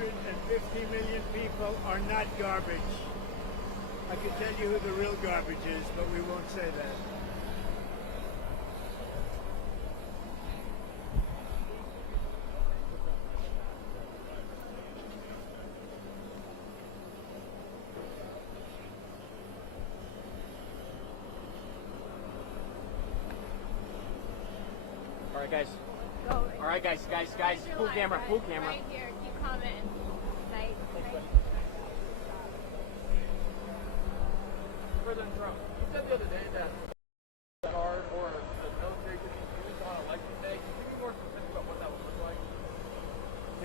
250 million people are not garbage. I can tell you who the real garbage is, but we won't say that. All right, guys. All right, guys. Full camera. Right here. Keep commenting. Right. President Trump, you said the other day that card or the military could be used on election day. Can you be more specific about what that would look like?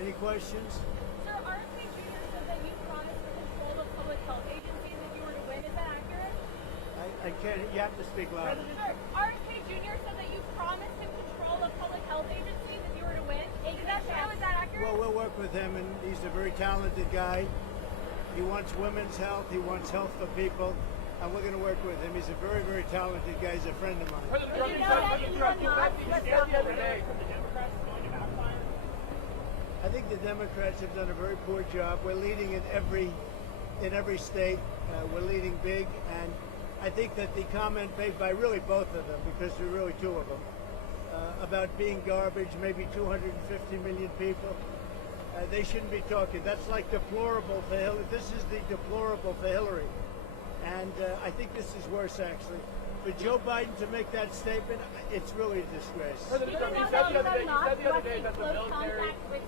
Any questions? Sir, RFK Jr. said that you promised to control the public health agencies if you were to win. Is that accurate? I can't. You have to speak louder. Sir, RFK Jr. said that you promised to control the public health agencies if you were to win. Is that true? Is that accurate? Well, we'll work with him, and he's a very talented guy. He wants women's health. He wants health for people. And we're going to work with him. He's a very, very talented guy. He's a friend of mine. President Trump, you said the other day. I think the Democrats have done a very poor job. We're leading in every state. We're leading big, and I think that the comment made by really both of them, because there are really two of them, about being garbage, maybe 250 million people, they shouldn't be talking. That's like deplorable for Hillary. This is the deplorable for Hillary. And I think this is worse, actually. For Joe Biden to make that statement, it's really a disgrace. President Trump, you said the other day that the military could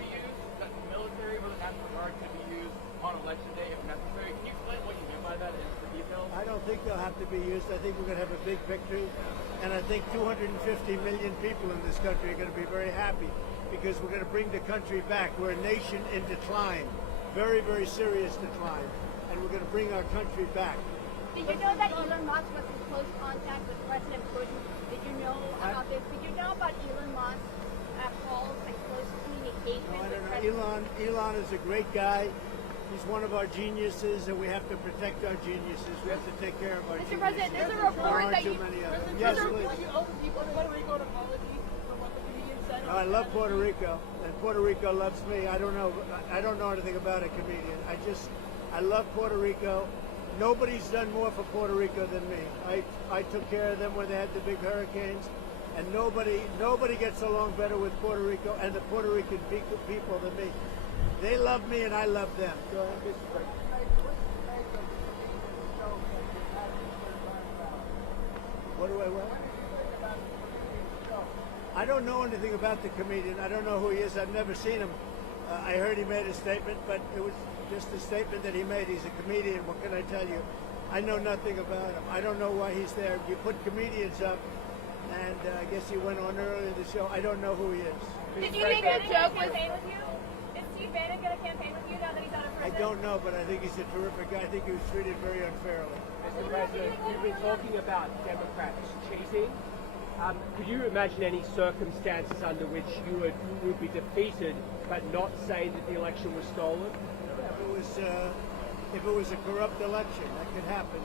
be used, that the military or the National Guard could be used on election day if necessary. Can you explain what you mean by that in the details? I don't think they'll have to be used. I think we're going to have a big victory. And I think 250 million people in this country are going to be very happy because we're going to bring the country back. We're a nation in decline, very, very serious decline. And we're going to bring our country back. Did you know that Elon Musk was in close contact with President Putin? Did you know about this? Did you know about Elon Musk calls and close communication with President? Elon is a great guy. He's one of our geniuses, and we have to protect our geniuses. We have to take care of our Mr. geniuses. President, there's a report that too many of them. Yes, please. I love Puerto Rico, and Puerto Rico loves me. I don't know anything about a comedian. I love Puerto Rico. Nobody's done more for Puerto Rico than me. I took care of them when they had the big hurricanes, and nobody gets along better with Puerto Rico and the Puerto Rican people than me. They love me and I love them. Go ahead. What do I want? I don't know anything about the comedian. I don't know who he is. I've never seen him. I heard he made a statement, but it was just a statement that he made. He's a comedian. What can I tell you? I know nothing about him. I don't know why he's there. You put comedians up, and I guess he went on earlier in the show. I don't know who he is. Did you make a joke with you? Is Steve Bannon going to campaign with you now that he's out of I prison? don't know, but I think he's a terrific guy. I think he was treated very unfairly. Mr. President, you've been talking about Democrats cheating. Could you imagine any circumstances under which you would be defeated but not say that the election was stolen? If it was a corrupt election, that could happen.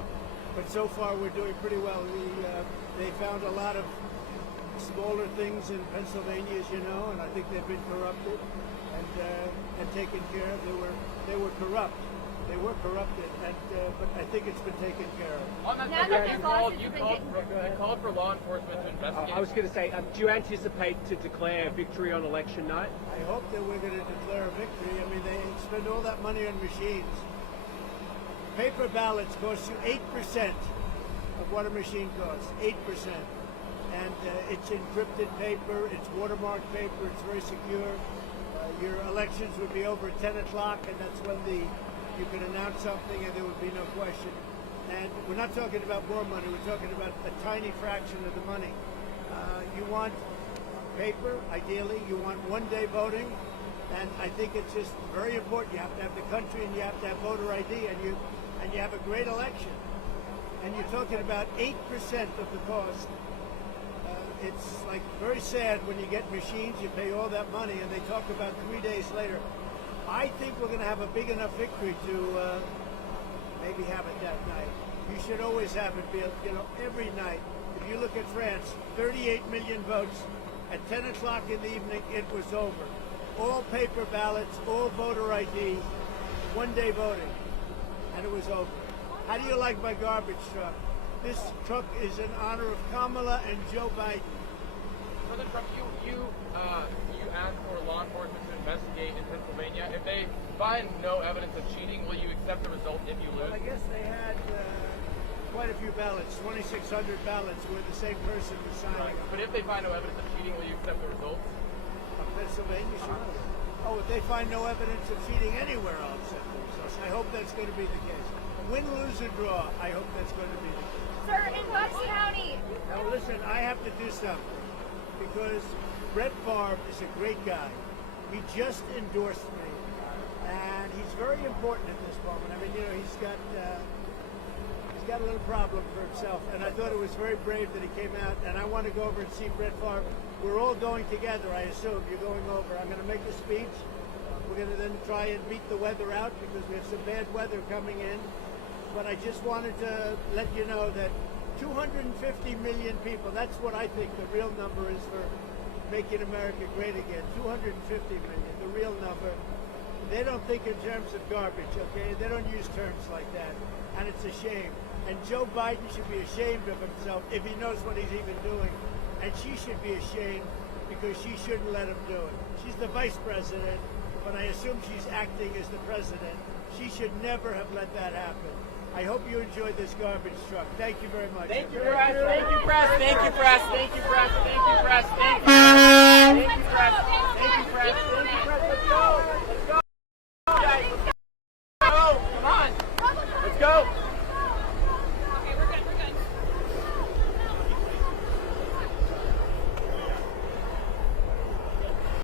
But so far, we're doing pretty well. They found a lot of smaller things in Pennsylvania, as you know, and I think they've been corrupted and taken care of. They were corrupt. They were corrupted, but I think it's been taken care of. On that subject, you called for law enforcement to investigate. I was going to say, do you anticipate to declare victory on election night? I hope that we're going to declare a victory. I mean, they spend all that money on machines. Paper ballots cost you 8% of what a machine costs, 8%. And it's encrypted paper, it's watermarked paper, it's very secure. Your elections would be over at 10 o'clock, and that's when you can announce something and there would be no question. And we're not talking about more money, we're talking about a tiny fraction of the money. You want paper, ideally, you want one-day voting, and I think it's just very important. You have to have the country and you have to have voter ID, and you have a great election. And you're talking about 8% of the cost. It's like very sad when you get machines, you pay all that money, and they talk about 3 days later. I think we're going to have a big enough victory to maybe have it that night. You should always have it, every night. If you look at France, 38 million votes. At 10 o'clock in the evening, it was over. all paper ballots, all voter ID, one-day voting, and it was over. How do you like my garbage truck? This truck is in honor of Kamala and Joe Biden. President Trump, you asked for law enforcement to investigate in Pennsylvania. If they find no evidence of cheating, will you accept the result if you lose? Well, I guess they had quite a few ballots, 2,600 ballots where the same person was signing. But if they find no evidence of cheating, will you accept the results? Of Pennsylvania, sure. Oh, if they find no evidence of cheating anywhere, I'll accept the results. I hope that's going to be the case. Win, lose, or draw, I hope that's going to be the case. Sir, in Bucks County. Now listen, I have to do something because Brett Favre is a great guy. He just endorsed me, and he's very important at this moment. I mean, you know, he's got a little problem for himself, and I thought it was very brave that he came out. And I want to go over and see Brett Favre. We're all going together, I assume. You're going over. I'm going to make a speech. We're going to then try and beat the weather out because we have some bad weather coming in. But I just wanted to let you know that 250 million people, that's what I think the real number is for making America great again. 250 million, the real number. They don't think in terms of garbage, okay? They don't use terms like that. And it's a shame. And Joe Biden should be ashamed of himself if he knows what he's even doing. And she should be ashamed because she shouldn't let him do it. She's the vice president, but I assume she's acting as the president. She should never have let that happen. I hope you enjoyed this garbage truck. Thank you very much. Thank you, press. Thank you, press. Thank you, press. Thank you, press. Thank you, press. Thank you, press. Thank you, press.